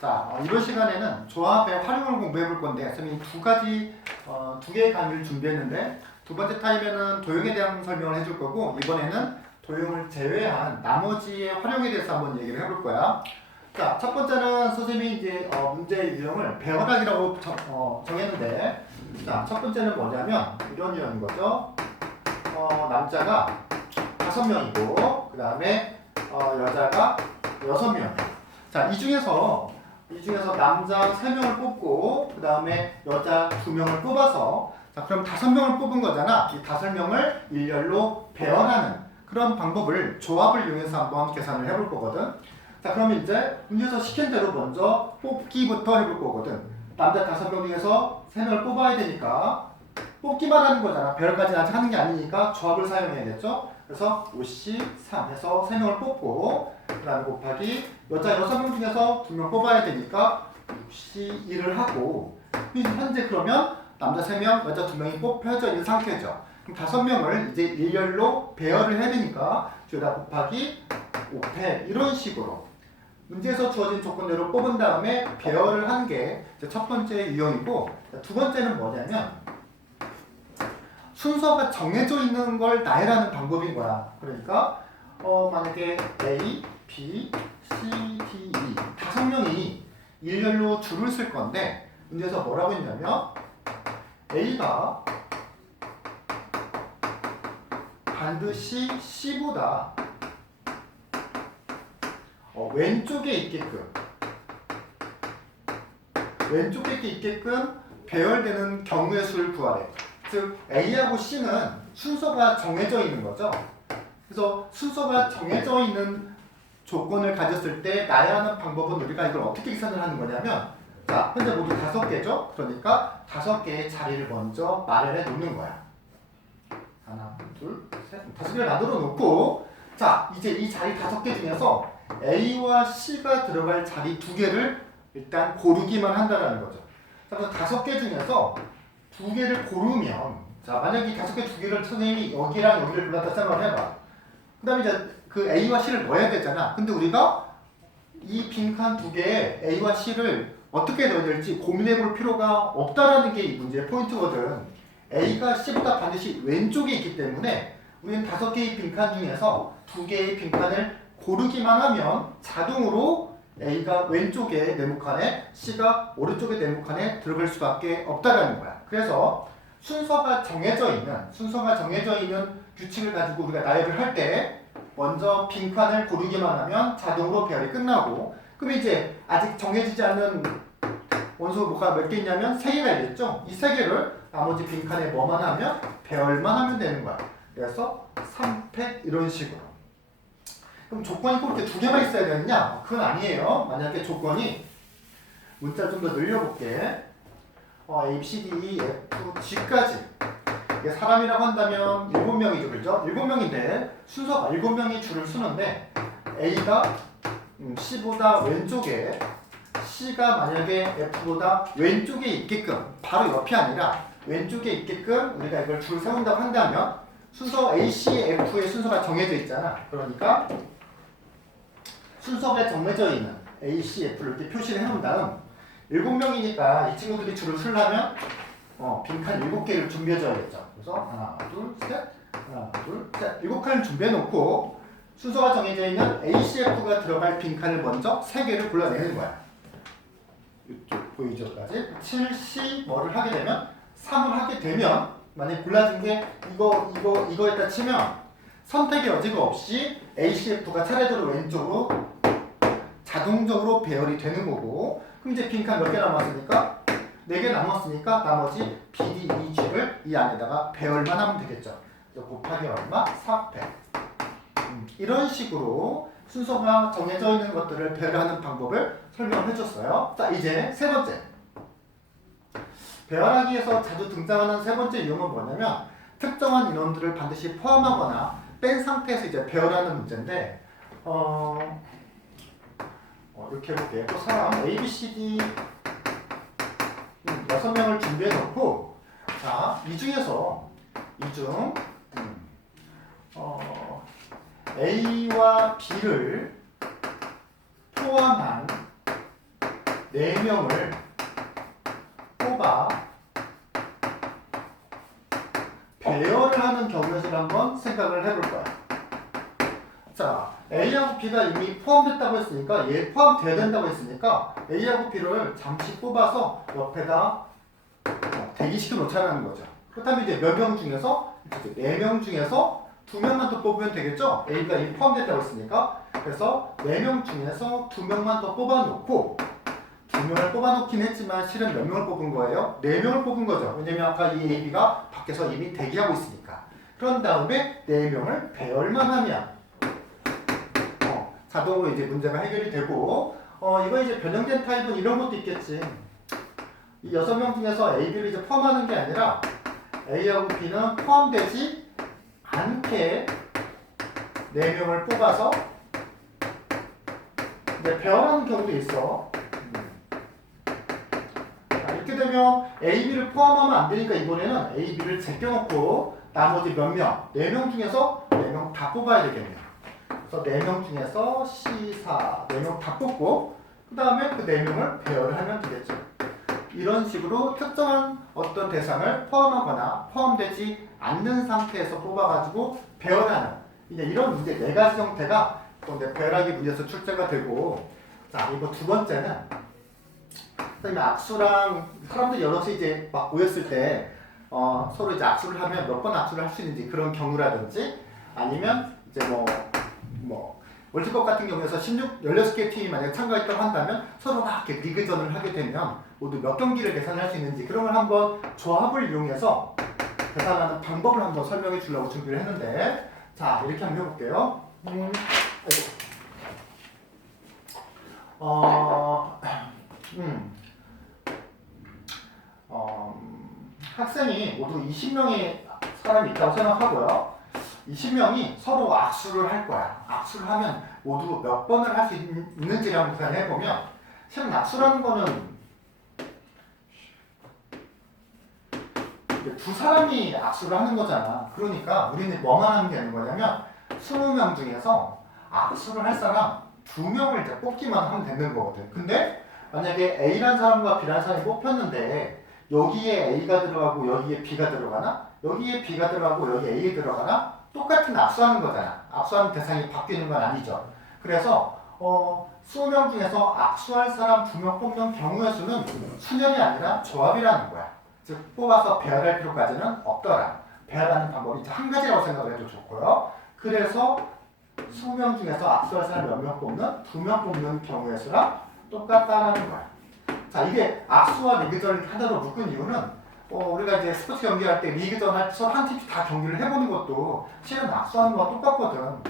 자, 이번 시간에는 조합의 활용을 공부해 볼 건데, 선생님이 두 개의 강의를 준비했는데, 두 번째 타임에는 도형에 대한 설명을 해줄 거고, 이번에는 도형을 제외한 나머지의 활용에 대해서 한번 얘기를 해볼 거야. 자, 첫 번째는 선생님이 이제 문제의 유형을 배열하기라고 정했는데, 자, 첫 번째는 뭐냐면 이런 유형인 거죠. 남자가 5명이고, 그 다음에 여자가 6명. 자, 이 중에서 남자 3명을 뽑고 그 다음에 여자 2명을 뽑아서, 자, 그럼 5명을 뽑은 거잖아. 이 5명을 일렬로 배열하는 그런 방법을 조합을 이용해서 한번 계산을 해볼 거거든. 자, 그러면 이제 문제에서 시킨 대로 먼저 뽑기부터 해볼 거거든. 남자 5명 중에서 3명을 뽑아야 되니까 뽑기만 하는 거잖아. 배열까지는 아직 하는 게 아니니까 조합을 사용해야겠죠. 그래서 5C3 해서 3명을 뽑고, 그 다음에 곱하기 여자 6명 중에서 2명 뽑아야 되니까 6C1을 하고, 현재 그러면 남자 3명, 여자 2명이 뽑혀져 있는 상태죠. 그럼 5명을 이제 일렬로 배열을 해야 되니까 여기다 곱하기 5패 이런 식으로 문제에서 주어진 조건대로 뽑은 다음에 배열을 하는 게 첫 번째 유형이고, 두 번째는 뭐냐면 순서가 정해져 있는 걸 나열하는 방법인 거야. 그러니까 만약에 A, B, C, D, E 5명이 일렬로 줄을 쓸 건데, 문제에서 뭐라고 했냐면 A가 반드시 C보다 왼쪽에 있게끔 배열되는 경우의 수를 구하래. 즉 A하고 C는 순서가 정해져 있는 거죠. 그래서 순서가 정해져 있는 조건을 가졌을 때 나열하는 방법은 우리가 이걸 어떻게 계산을 하는 거냐면, 자, 현재 모두 5개죠. 그러니까 5개의 자리를 먼저 마련해 놓는 거야. 하나, 둘, 셋, 5개를 만들어 놓고, 자, 이제 이 자리 5개 중에서 A와 C가 들어갈 자리 2개를 일단 고르기만 한다는 거죠. 자, 그래서 5개 중에서 2개를 고르면, 자, 만약에 이 5개 2개를 선생님이 여기랑 여기를 골랐다 생각을 해봐. 그 다음에 이제 그 A와 C를 넣어야 되잖아. 근데 우리가 이 빈칸 2개에 A와 C를 어떻게 넣어야 될지 고민해 볼 필요가 없다라는 게 이 문제의 포인트거든. A가 C보다 반드시 왼쪽에 있기 때문에 우리는 5개의 빈칸 중에서 2개의 빈칸을 고르기만 하면 자동으로 A가 왼쪽에 네모칸에 C가 오른쪽에 네모칸에 들어갈 수밖에 없다라는 거야. 그래서 순서가 정해져 있는 규칙을 가지고 우리가 나열을 할 때 먼저 빈칸을 고르기만 하면 자동으로 배열이 끝나고, 그럼 이제 아직 정해지지 않는 원소가 몇 개 있냐면 3개가 있겠죠. 이 3개를 나머지 빈칸에 뭐만 하면 배열만 하면 되는 거야. 그래서 3팩 이런 식으로. 그럼 조건이 꼭 이렇게 2개만 있어야 되느냐? 그건 아니에요. 만약에 조건이, 문자 좀 더 늘려볼게. A, B, C, D, E, F, G까지. 이게 사람이라고 한다면 7명이죠. 그죠? 7명인데 순서가 7명이 줄을 서는데 A가 C보다 왼쪽에, C가 만약에 F보다 왼쪽에 있게끔, 바로 옆이 아니라 왼쪽에 있게끔 우리가 이걸 줄을 세운다고 한다면 순서 A, C, F의 순서가 정해져 있잖아. 그러니까 순서가 정해져 있는 A, C, F를 이렇게 표시를 해놓은 다음 7명이니까 이 친구들이 줄을 서려면 빈칸 7개를 준비해줘야겠죠. 그래서 하나, 둘, 셋, 7칸을 준비해놓고 순서가 정해져 있는 A, C, F가 들어갈 빈칸을 먼저 3개를 골라내는 거야. 이쪽 보이죠까지 7, C 뭐를 하게 되면 3을 하게 되면, 만약에 골라진 게 이거에다 치면 선택의 여지가 없이 A, C, F가 차례대로 왼쪽으로 자동적으로 배열이 되는 거고, 그럼 이제 빈칸 몇 개 남았으니까? 4개 남았으니까 나머지 B, D, E, G를 이 안에다가 배열만 하면 되겠죠. 곱하기 얼마? 4패. 이런 식으로 순서가 정해져 있는 것들을 배열하는 방법을 설명을 해줬어요. 자, 이제 세 번째. 배열하기에서 자주 등장하는 세 번째 유형은 뭐냐면 특정한 인원들을 반드시 포함하거나 뺀 상태에서 이제 배열하는 문제인데, 이렇게 해볼게요. 또 사람 A, B, C, D 6명을 준비해 놓고, 자, 이 중 A와 B를 포함한 4명을 뽑아 배열을 하는 경우에서 한번 생각을 해볼 거야. 자, A하고 B가 이미 포함됐다고 했으니까 얘 포함돼야 된다고 했으니까 A하고 B를 잠시 뽑아서 옆에다 대기시켜 놓자는 거죠. 그렇다면 이제 몇 명 중에서 4명 중에서 2명만 더 뽑으면 되겠죠? A가 이미 포함됐다고 했으니까. 그래서 4명 중에서 2명만 더 뽑아놓고 2명을 뽑아놓긴 했지만 실은 몇 명을 뽑은 거예요? 4명을 뽑은 거죠. 왜냐면 아까 이 AB가 밖에서 이미 대기하고 있으니까. 그런 다음에 4명을 배열만 하면 자동으로 이제 문제가 해결이 되고 이거 이제 변형된 타입은 이런 것도 있겠지. 이 6명 중에서 A, B를 이제 포함하는 게 아니라 A하고 B는 포함되지 않게 4명을 뽑아서 이제 배열하는 경우도 있어. 이렇게 되면 A, B를 포함하면 안 되니까 이번에는 A, B를 제껴놓고 나머지 몇 명, 4명 중에서 4명 다 뽑아야 되겠네요. 그래서 4명 중에서 C, 4, 4명 다 뽑고 그 다음에 그 4명을 배열을 하면 되겠죠. 이런 식으로 특정한 어떤 대상을 포함하거나 포함되지 않는 상태에서 뽑아가지고 배열하는 이제 이런 문제 4가지 형태가 또 이제 배열하기 문제에서 출제가 되고, 자, 이거 두 번째는 선생님 악수랑 사람들 여럿이 이제 막 모였을 때 서로 이제 악수를 하면 몇 번 악수를 할 수 있는지 그런 경우라든지 아니면 이제 월드컵 같은 경우에서 16개 팀이 만약에 참가했다고 한다면 서로 막 이렇게 리그전을 하게 되면 모두 몇 경기를 계산할 수 있는지 그런 걸 한번 조합을 이용해서 계산하는 방법을 한번 설명해 주려고 준비를 했는데, 자, 이렇게 한번 해볼게요. 학생이 모두 20명의 사람이 있다고 생각하고요. 20명이 서로 악수를 할 거야. 악수를 하면 모두 몇 번을 할 수 있는지를 한번 계산해 보면, 실은 악수라는 거는 두 사람이 악수를 하는 거잖아. 그러니까 우리는 뭐만 하면 되는 거냐면 20명 중에서 악수를 할 사람 2명을 이제 뽑기만 하면 되는 거거든. 근데 만약에 A라는 사람과 B라는 사람이 뽑혔는데 여기에 A가 들어가고 여기에 B가 들어가나? 여기에 B가 들어가고 여기에 A가 들어가나? 똑같은 악수하는 거잖아. 악수하는 대상이 바뀌는 건 아니죠. 그래서 20명 중에서 악수할 사람 2명 뽑는 경우의 수는 수열이 아니라 조합이라는 거야. 즉 뽑아서 배열할 필요까지는 없더라. 배열하는 방법이 한 가지라고 생각을 해도 좋고요. 그래서 20명 중에서 악수할 사람 몇 명 뽑는 2명 뽑는 경우의 수랑 똑같다라는 거야. 자, 이게 악수와 리그전을 하나로 묶은 이유는 우리가 이제 스포츠 경기할 때 리그전 할 때 한 팀씩 다 경기를 해보는 것도 실은 악수하는 거와 똑같거든.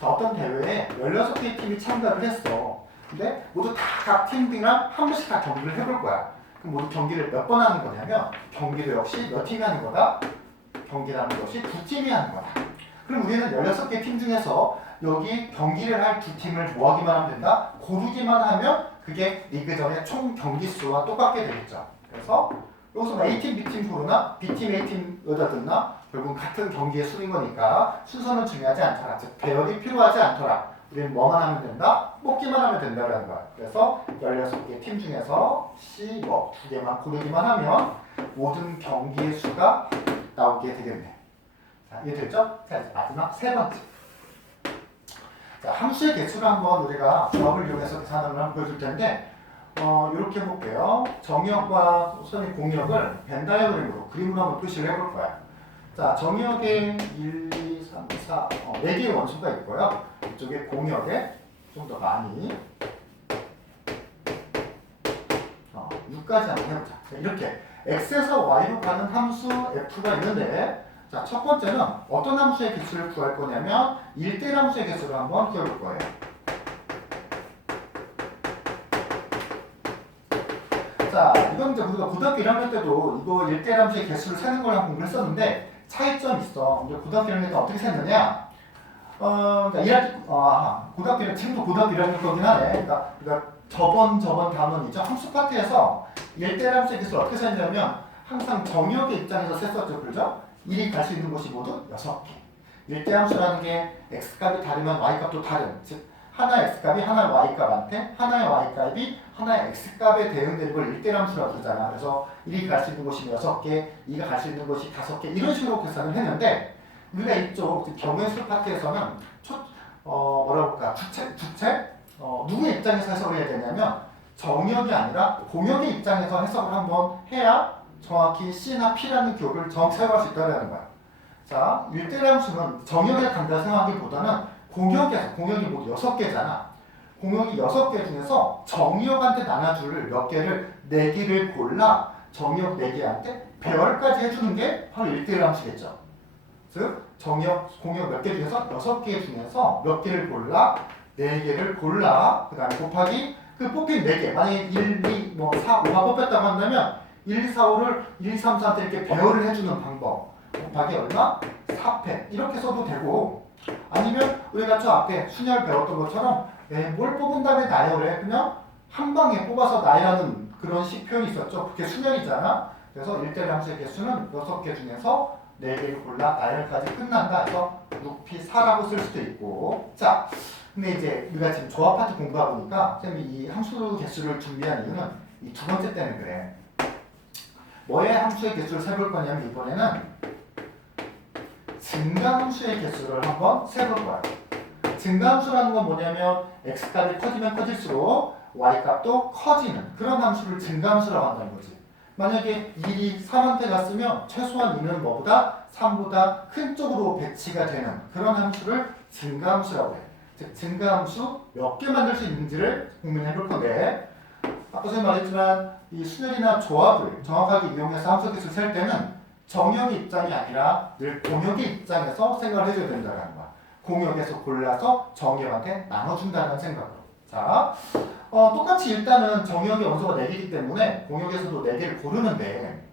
자, 어떤 대회에 16개의 팀이 참가를 했어. 근데 모두 다 각 팀들이랑 한 번씩 다 경기를 해볼 거야. 그럼 모두 경기를 몇 번 하는 거냐면 경기도 역시 몇 팀이 하는 거다? 경기라는 것이 2팀이 하는 거다. 그럼 우리는 16개 팀 중에서 여기 경기를 할 2팀을 모아기만 하면 된다? 고르기만 하면 그게 리그전의 총 경기 수와 똑같게 되겠죠. 그래서 여기서 A팀, B팀 고르나 B팀, A팀 여자 듣나 결국 같은 경기의 수인 거니까 순서는 중요하지 않더라. 즉 배열이 필요하지 않더라. 우리는 뭐만 하면 된다? 뽑기만 하면 된다라는 거야. 그래서 16개 팀 중에서 C 2개만 고르기만 하면 모든 경기의 수가 나오게 되겠네. 자, 이해됐죠? 자, 이제 마지막 세 번째. 자, 함수의 개수를 한번 우리가 조합을 이용해서 계산을 한번 보여줄 텐데, 이렇게 해볼게요. 정의역과 선의 공역을 벤 다이어그램으로 그림으로 한번 표시를 해볼 거야. 자, 정의역에 1, 2, 3, 4, 4개의 원소가 있고요. 이쪽에 공역에 좀 더 많이 6까지 한번 해보자. 자, 이렇게 x에서 y로 가는 함수 f가 있는데, 자, 첫 번째는 어떤 함수의 개수를 구할 거냐면 1대1 함수의 개수를 한번 키워볼 거예요. 자, 이건 이제 우리가 고등학교 1학년 때도 이거 1대1 함수의 개수를 세는 걸 공부를 했었는데 차이점이 있어. 이제 고등학교 1학년 때 어떻게 셌느냐? 고등학교는 지금도 고등학교 1학년 거긴 하네. 그러니까 저번 다음은 함수 파트에서 1대1 함수의 개수를 어떻게 셌냐면 항상 정의역의 입장에서 셌었죠. 그죠? 1이 갈 수 있는 곳이 모두 6개. 1대 함수라는 게 x값이 다르면 y값도 다른, 즉 하나의 x값이 하나의 y값한테 하나의 y값이 하나의 x값에 대응 대립을 1대1 함수라고 부르잖아. 그래서 1이 갈 수 있는 곳이 6개, 2가 갈 수 있는 곳이 5개 이런 식으로 계산을 했는데 우리가 이쪽 경우의 수 파트에서는 뭐라고 할까 누구의 입장에서 해석을 해야 되냐면 정역이 아니라 공역의 입장에서 해석을 한번 해야 정확히 C나 P라는 기억을 정확히 사용할 수 있다는 거야. 자, 1대1 함수는 정역에 간다 생각하기보다는 공역이 모두 6개잖아. 공역이 6개 중에서 정역한테 나눠줄 몇 개를 4개를 골라 정역 4개한테 배열까지 해주는 게 바로 1대1 함수겠죠. 즉 공역 몇 개 중에서 6개 중에서 몇 개를 골라 4개를 골라 그 다음에 곱하기 그 뽑힌 4개 만약에 1, 2, 4, 5가 뽑혔다고 한다면 1, 2, 4, 5를 1, 2, 3, 4한테 이렇게 배열을 해주는 방법 곱하기 얼마? 4패 이렇게 써도 되고 아니면 우리가 저 앞에 순열 배웠던 것처럼 뭘 뽑은 다음에 나열해 그냥 한 방에 뽑아서 나열하는 그런 식 표현이 있었죠. 그게 순열이잖아. 그래서 1대1 함수의 개수는 6개 중에서 4개를 골라 나열까지 끝난다 해서 6P4라고 쓸 수도 있고 자 근데 이제 우리가 지금 조합 파트 공부하다 보니까 쌤이 이 함수 개수를 준비한 이유는 이 두 번째 때는 그래. 뭐의 함수의 개수를 세볼 거냐면 이번에는 증가함수의 개수를 한번 세볼 거야. 증가함수라는 건 뭐냐면 x값이 커지면 커질수록 y값도 커지는 그런 함수를 증가함수라고 한다는 거지. 만약에 1이 3한테 갔으면 최소한 2는 뭐보다 3보다 큰 쪽으로 배치가 되는 그런 함수를 증가함수라고 해. 즉 증가함수 몇 개 만들 수 있는지를 고민해 볼 건데 아까 전에 말했지만 이 순열이나 조합을 정확하게 이용해서 함수 개수를 셀 때는 정역의 입장이 아니라 늘 공역의 입장에서 생각을 해줘야 된다는 거야. 공역에서 골라서 정역한테 나눠준다는 생각으로. 자, 똑같이 일단은 정역의 원소가 4개이기 때문에 공역에서도 4개를 고르는데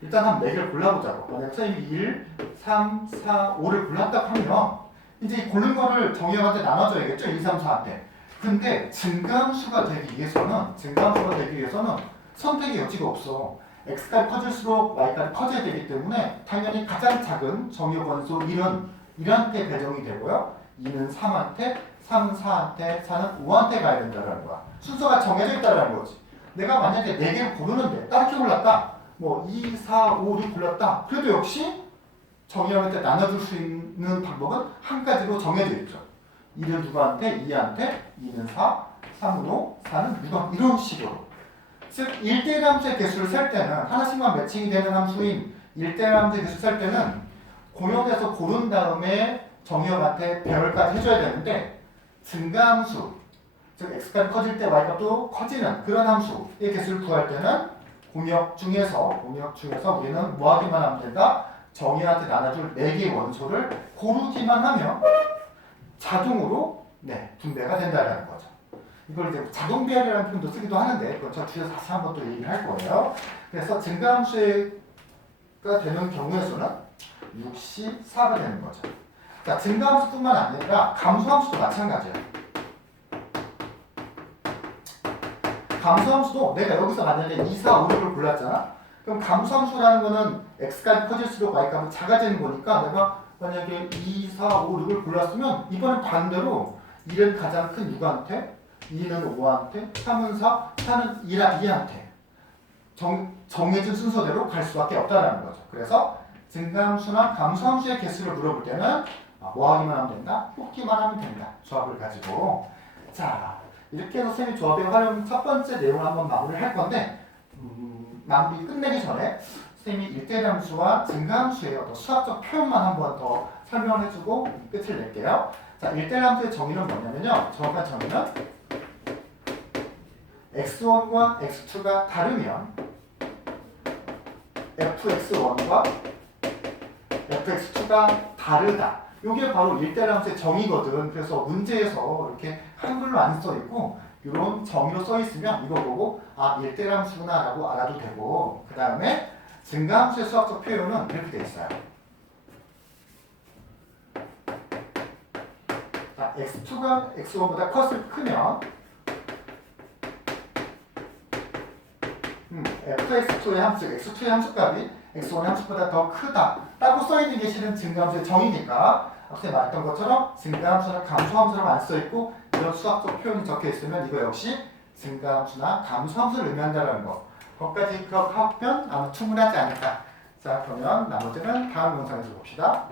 일단 한번 4개를 골라보자고. 만약 선생님이 1, 3, 4, 5를 골랐다고 하면 이제 이 고른 거를 정역한테 나눠줘야겠죠? 1, 3, 4한테. 근데 증가함수가 되기 위해서는 선택의 여지가 없어. x값이 커질수록 y값이 커져야 되기 때문에 당연히 가장 작은 정역 원소 1은 1한테 배정이 되고요. 2는 3한테, 3은 4한테, 4는 5한테 가야 된다는 거야. 순서가 정해져 있다는 거지. 내가 만약에 4개를 고르는데 다르게 골랐다. 뭐 2, 4, 5, 6 골랐다. 그래도 역시 정역한테 나눠줄 수 있는 방법은 한 가지로 정해져 있죠. 1은 누구한테? 2한테, 2는 4, 3은 5, 4는 누가 이런 식으로. 즉 1대1 함수의 개수를 셀 때는 하나씩만 매칭이 되는 함수인 1대1 함수의 개수를 셀 때는 공역에서 고른 다음에 정역한테 배열까지 해줘야 되는데 증가함수, 즉 x값이 커질 때 y값도 커지는 그런 함수의 개수를 구할 때는 공역 중에서 우리는 뭐 하기만 하면 된다? 정의한테 나눠줄 4개의 원소를 고르기만 하면 자동으로 분배가 된다는 거죠. 이걸 이제 자동 배열이라는 표현도 쓰기도 하는데 그건 저 뒤에서 다시 한번 또 얘기를 할 거예요. 그래서 증가함수가 되는 경우의 수는 6C4가 되는 거죠. 자, 증가함수뿐만 아니라 감소함수도 마찬가지예요. 감소함수도 내가 여기서 만약에 2, 4, 5, 6을 골랐잖아. 그럼 감소함수라는 거는 x값이 커질수록 y값은 작아지는 거니까 내가 만약에 2, 4, 5, 6을 골랐으면 이번엔 반대로 1은 가장 큰 누구한테? 2는 5한테, 3은 4, 4는 2한테 정해진 순서대로 갈 수밖에 없다는 거죠. 그래서 증가함수나 감소함수의 개수를 물어볼 때는 뭐 하기만 하면 된다? 뽑기만 하면 된다. 조합을 가지고. 자, 이렇게 해서 쌤이 조합의 활용 첫 번째 내용을 한번 마무리를 할 건데 마무리 끝내기 전에 쌤이 1대1 함수와 증가함수의 어떤 수학적 표현만 한번 더 설명을 해주고 끝을 낼게요. 자, 1대1 함수의 정의는 뭐냐면요. 정확한 정의는 x1과 x2가 다르면 fx1과 fx2가 다르다. 이게 바로 1대1 함수의 정의거든. 그래서 문제에서 이렇게 한글로 안 써있고 이런 정의로 써있으면 이거 보고 1대1 함수구나 라고 알아도 되고 그 다음에 증가함수의 수학적 표현은 이렇게 되어 있어요. 자, x2가 x1보다 컷을 크면 fx2의 함수, x2의 함수값이 x1의 함수보다 더 크다 라고 써있는 게 실은 증가함수의 정의니까 앞서 말했던 것처럼 증가함수는 감소함수라고 안 써있고 이런 수학적 표현이 적혀 있으면 이거 역시 증가함수나 감소함수를 의미한다는 거. 거기까지 기억하면 아마 충분하지 않을까. 자, 그러면 나머지는 다음 영상에서 봅시다.